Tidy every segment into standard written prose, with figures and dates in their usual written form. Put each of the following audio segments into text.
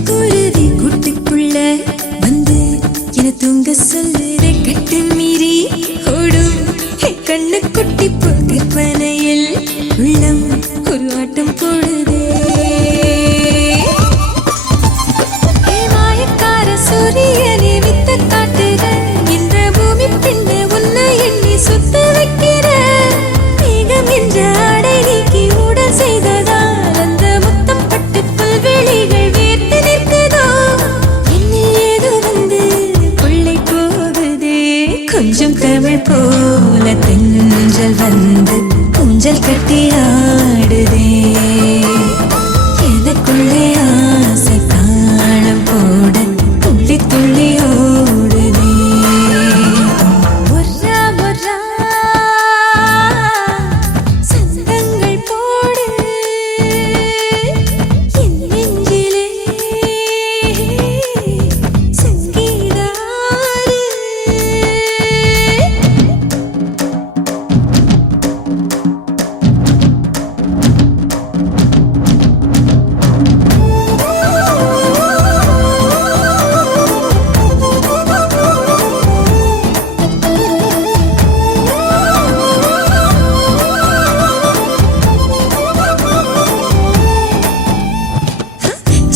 குருவி கூட்டுக்குள்ள வந்து என தூங்க சொல்லுற கட்டு மீறி ஓடும் கண்ணு குட்டி கற்பனையில் உள்ளம் ஒரு ஆட்டம் போடுதே மாயக்கார சூரியனே வித்த காட்டுற இந்த பூமி பின்ன உன்னை எண்ணி சுத்த வைக்கிற மேகம் என்ற ஆடை நீக்கி உடல் செய்ததால் அந்த முத்தம் பட்டு புல்வெளிகள் வேர்த்து நிற்குதோ என்னில் ஏதோ வந்து கொள்ளை போகுதே கொஞ்சம் தமிழ் போல தென்றல் வந்து ஊஞ்சல் கட்டி ஆடுதே எனக்குள்ளே ஆசை தாளம் போட துள்ளி துள்ளி ஓடுதே ஒர்ரா ஒர்ரா சந்தங்கள் போடு என் நெஞ்சிலே சங்கீத ஆறு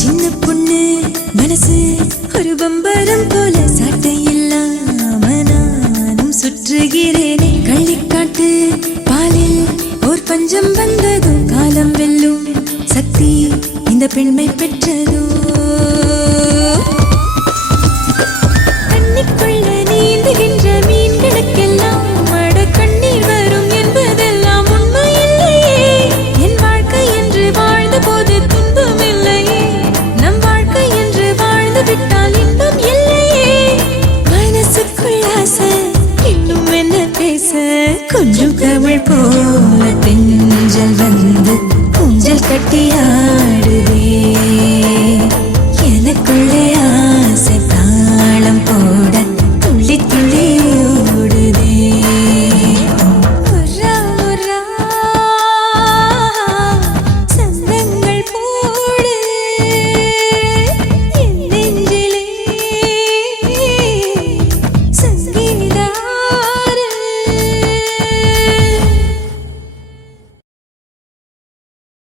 சின்ன பொண்ணு மனசு ஒரு பம்பரம் போல சாட்டை இல்லாம நானும் சுற்றுகிறேனே கள்ளிக்காட்டு பாலில் ஓர் பஞ்சம் வந்ததோ காலம் வெல்லும் சக்தி இந்த பெண்மை பெற்றதோ கண்ணிக்குள்ள நீந்துகின்ற மீன்களுக்கெல்லாம் மட கண்ணீர் வரும் என்பதெல்லாம் உண்மை இல்லையே என் வாழ்க்கை என்று வாழ்ந்த போது துன்பம் இல்லையே நம் வாழ்க்கை என்று வாழ்ந்து விட்டால் இன்பம் இல்லையே மனசுக்குள் ஆசை இன்னும் என்ன பேச கொஞ்சம் தமிழ் போல தென்றல் வந்து ஊஞ்சல் கட்டியா